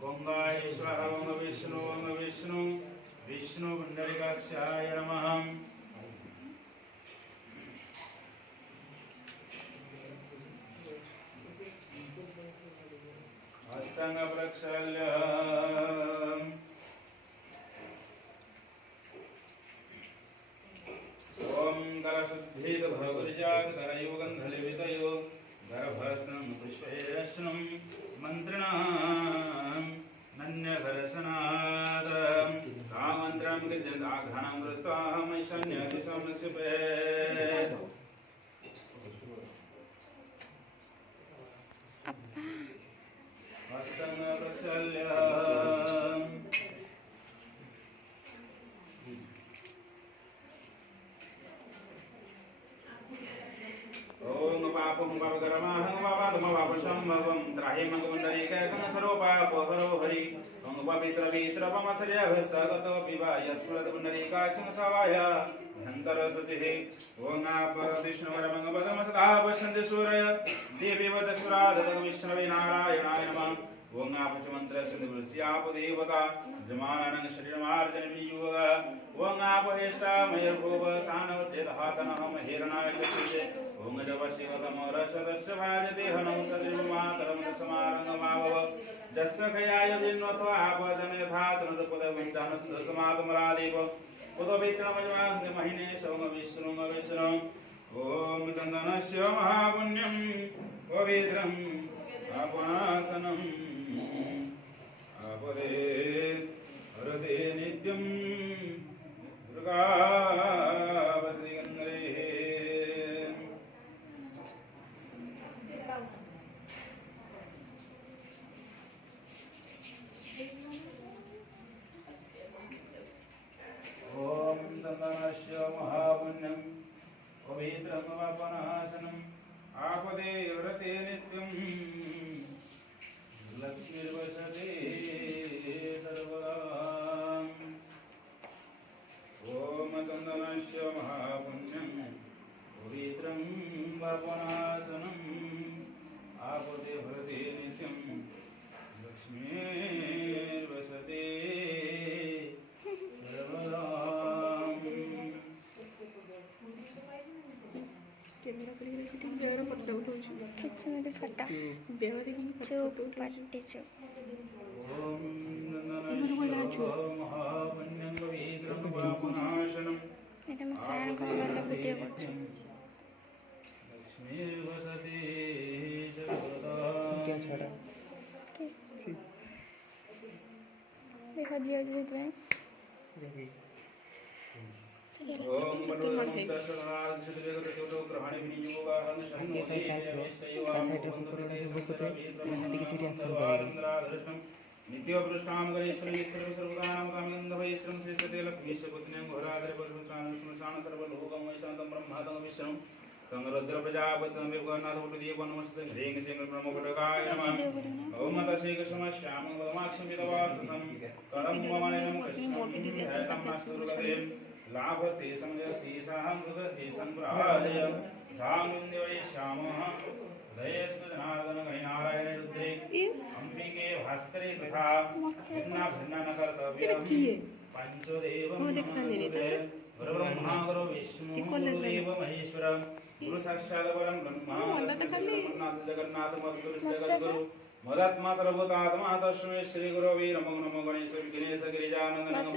गंगाय स्वाहा ओम विष्णु विष्णु पुंडरीकाक्षाय नमः अष्टांग प्रक्षाल्य ओम करशुद्धित भगुर्जात करयोगंधलिवितयो गर्भस्नं पुष्पेशनं मंत्रिणां नन्यघर्षणात् कामन्त्रं गजन्दाघनं वृत्ताहं ईशान्यदिशमस्युपे अष्टांग प्रक्षाल्य ओम पापं पापकर्माहं पापात्मपापशम्भवं त्राहिमङ्गमण्डलीकैकं सर्वपापहरो हरि ओम पवित्रविश्रवमसर्यभस्तगतो पिबा यस्फुरतपुण्डरीकाचं सवाय हन्तरशुचिः ओम विष्णुवरमङ्गपदमसदा पश्यन्ति सूरय देवीवदसुरादविष्णवे नारायणाय नमः ओम आपचमन्त्रसिन्धुस्यापदेवता जमाननं शरीरमार्जनवियोग ओम आपहेष्टामयभुव स्थानोच्चेतहातनहं हेरणाय चक्षुषे ओम जपशिवतमरसदस्य भाजते हनं सजनुमातरं समारङ्गमावव जस्य खयाय विन्वत्वा आपदन यथा चन्द्रपदविञ्चानन्दसमागमरादेव उदविक्रमजमाग्निमहिने सौम विष्णु ओम चन्दनस्य महापुण्यं पवित्रम् आपनासनम् आपदे हरते नित्यं दुर्गावसति गङ्गे ओम चन्दनस्य महापुण्यं पवित्रमवापनासनम् आपदे व्रते नित्यं लक्ष्मीर्वसते सर्वदा ओम चन्दनस्य महापुण्यं पवित्रं वापनासनम् आपदे व्रते नित्यं लक्ष्मीर्वसते सर्वदा कैमरा पर ही ठीक बेहरा फोटो उठाउछु खिच्छु मते फटा बेहरा देखि चुप पट्टे चुप ओम नन्दनस्य महापुण्यं पवित्रं वापनासनम् এটা আমি স্নান করবার ভিডিও করছি लक्ष्मीर्वसते सर्वदा क्या छड़ा देखो जियो जी में देखिए ओम मनोरमन्तसरणार्थ सिद्धजगतजोतो ग्रहणे विनियोगाहं शन्नोति नित्यपृष्ठां गणेश्वरी सर्वदानां कामगन्धवैश्रं श्रीसते लक्ष्मीशपुत्न्यं घोराधरे परशुत्राणुष्मशान सर्वलोकं वैशान्तं ब्रह्मादं विष्णुं तं रुद्रप्रजापतिं विभुगणाथवटुदीपं नमस्ते ह्रीं श्रीं ब्रह्मपुटकाय नमः ओम तस्यैकश्यामं वदमाक्षं विदवाससं करं ममनेनं कृष्णं नास्तुर्गते लाभस्ते समयस्ते साहं मृगते संप्राजय सामुन्दिवै श्यामः दयस्तु जनार्दन गणनारायण रुद्रे अंबिके भास्करे तथा भिन्ना भिन्ना न कर्तव्यम् पंचदेवं नमस्ते गुरुब्रह्मा गुरुविष्णु गुरुदेव महेश्वर गुरु साक्षात् परं ब्रह्म जगन्नाथ मद्गुरु जगद्गुरु मदात्मा सर्वभूतात्मा तस्मै श्री गुरवे नमो नमो गणेश विघ्नेश गिरिजानंद नमो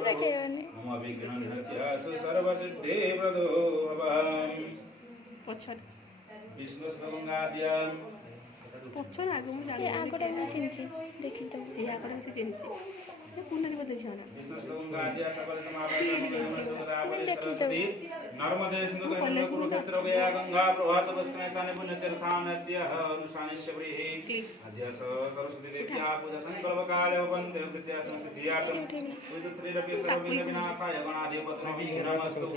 मम विघ्नहर्त्यासु सर्वसिद्धे प्रदो भवामि पछर विष्णु स्तवंगाद्यं पछर आगो मु के जानि आगोटा मैं चिन्छि देखि त ए आगो से चिन्छि पुनरी बदे छाना विष्णु स्तवंगाद्य सकल समापन नमो सुदावरे सरस्वती नर्मदे सिंधु गंगा कुरुक्षेत्र गया गंगा प्रवास वस्त्रनेतानि पुण्यतीर्थानद्य अनुशानिष्य प्रिये अद्य सरस्वती देव्या पूजा संकल्प काले वन्दे विद्यार्थं सिद्धियार्थं पूजित श्रीरपि सर्वविघ्न विनाशाय गणाधिपतये विघ्नमस्तु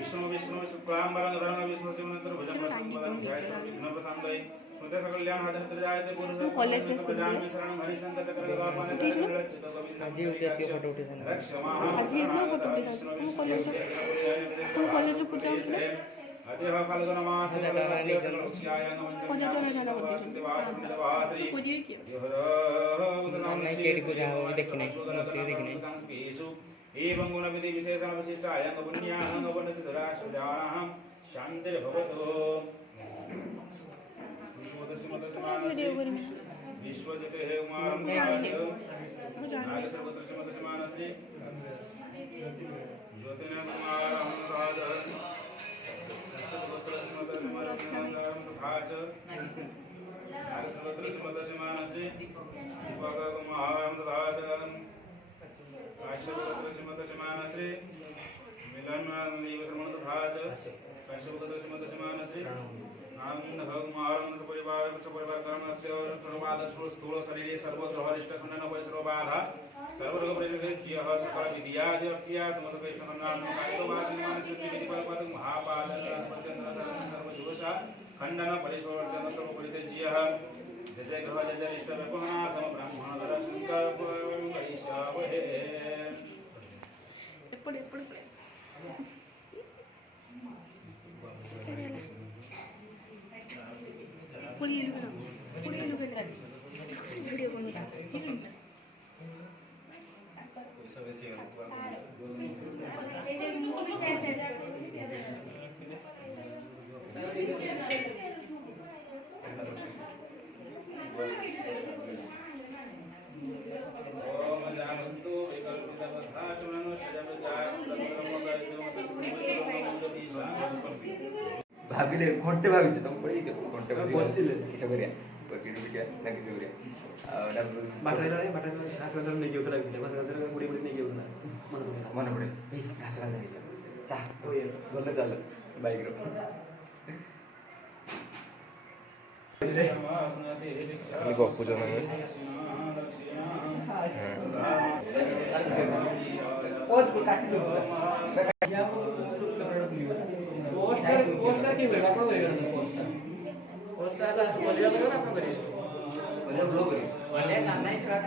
विष्णु विष्णु शुक्लांबरं धरणं विष्णु शिवनेत्र भुजं प्रसन्नं ध्याय सर्वविघ्न प्रशान्तये स्मृते सकल्यां हाजर सजायते पूर्ण कॉलेज ड्रेस प्रजां शरणं हरिशंकर चक्रगदापने चित्त गोविंद फोटो उठे रक्ष आज इतना फोटो उठे तुम कॉलेज रे पूजा होछ अद्य फल्गुनमासे फलवत्य सकलपक्ष्यायां पचाटोना जाना बोलते वासरि को जी किया नहीं केरी पूजा हो देखी नहीं मूर्ति देखी नहीं एवं गुण विधि विशेषण विशिष्ट अयंग पुण्याहं वनति सुराशुजानाहं शान्तिर्भवतु विश्वजिते हे उमारं नाग सर्वत्र समदशमानश्री ज्योतिना कुमारं राजः सर्वत्र समदशमानं तथा च नाग सर्वत्र समदशमानश्री दीपक कुमारं तथा च काश्यपत्र समदशमानश्री मिलन लीवत्रमण तथा च काश्यपत्र समदशमानश्री आनंद कुमारं सपरिवार कर्मस्य सर्वबाधा स्थूल शरीरे सर्वत्र हरिष्ठ खंडन वै सर्वबाधा सर्वरोग परिहृज्यः सकल विद्याद्यप्त्या तुमतकैष्णनात्मकायितवाचिन्मानसिद्धिविधिपदपदं महापाशं सर्वदोषा खंडन परिशोर्जन सर्वपरित्यज्यः जय जय ग्रह जय जय इष्ट व्यपहनार्थम ब्राह्मण दर्शनकल्प वैशावहे ఎప్పుడు पुड़ी लुगना वीडियो बनता ভাবিলে ঘন্টে ভাবিছে তুমি পড়ে যাও ঘন্টে বসছিলে কিছু করিয়া বকির বিটিয়া না কিছু করিয়া বাটার হাসপাতাল নিয়ে যেতে লাগছিল হাসপাতাল বুড়ি বুড়ি নিয়ে যেতে না মনে পড়ে বেশ হাসপাতাল নিয়ে যাও চা ওই বললে চলো বাইক রো ini kok puja namanya पहुंच को काटी दो पोस्टर की बेटा को करेगा पोस्टर का बोलिया करो ना आपको करेगा बोले ब्लॉग करो बोले करना ही स्टार्ट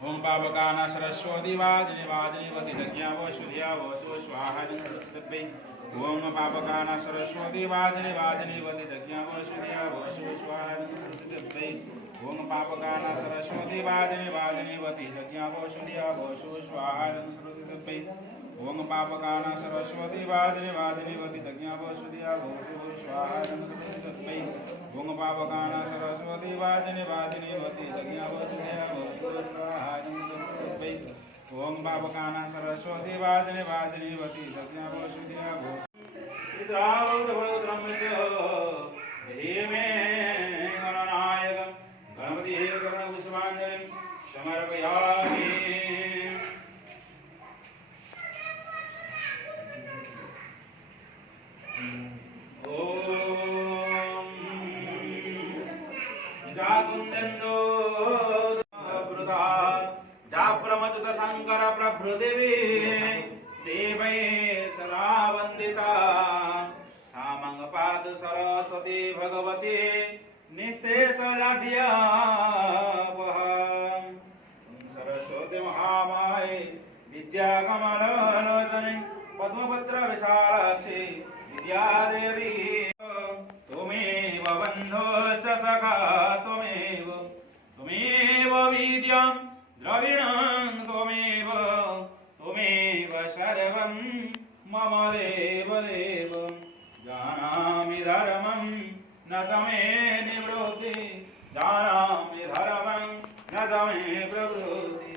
ओम पावकाना सरस्वती वाजने वाजने वति जज्ञा व शुद्धिया व स्वाहा जन्मते ओम पावकाना सरस्वती वाजने वाजने वति जज्ञा व शुद्धिया व स्वाहा जन्मते ओम पावकाना सरस्वती वाजने वाजने वति जज्ञा व शुद्धिया व स्वाहा जन्मते ओम पावकाना सरस्वती वाजने वाजने वति जज्ञा व शुद्धिया व स्वाहा जन्मते ओम पावकाना सरस्वती वाजने वाजने वति जज्ञा व शुद्धिया व स्वाहा जन्मते ओम पावकाना सरस्वती वाजने वाजने वति जज्ञा व शुद्धिया व धीमे गणनायक गणपति गणपुष्पांजलिं समर्पयामि जाप्रमचुत शंकर प्रभृदेवी देवै सदा वंदिता सामंग पाद सरस्वती भगवती निशेष सरस्वती महामाये विद्याकमलोचने पद्मपत्र विशालाक्षी विद्यादेवी त्वमेव बन्धुश्च सखा त्वमेव विद्यां द्रविणं त्वमेव सर्वं मम देव जानामि धर्मं न च मे निवृत्ति जानामि धर्मं न च मे प्रवृत्ति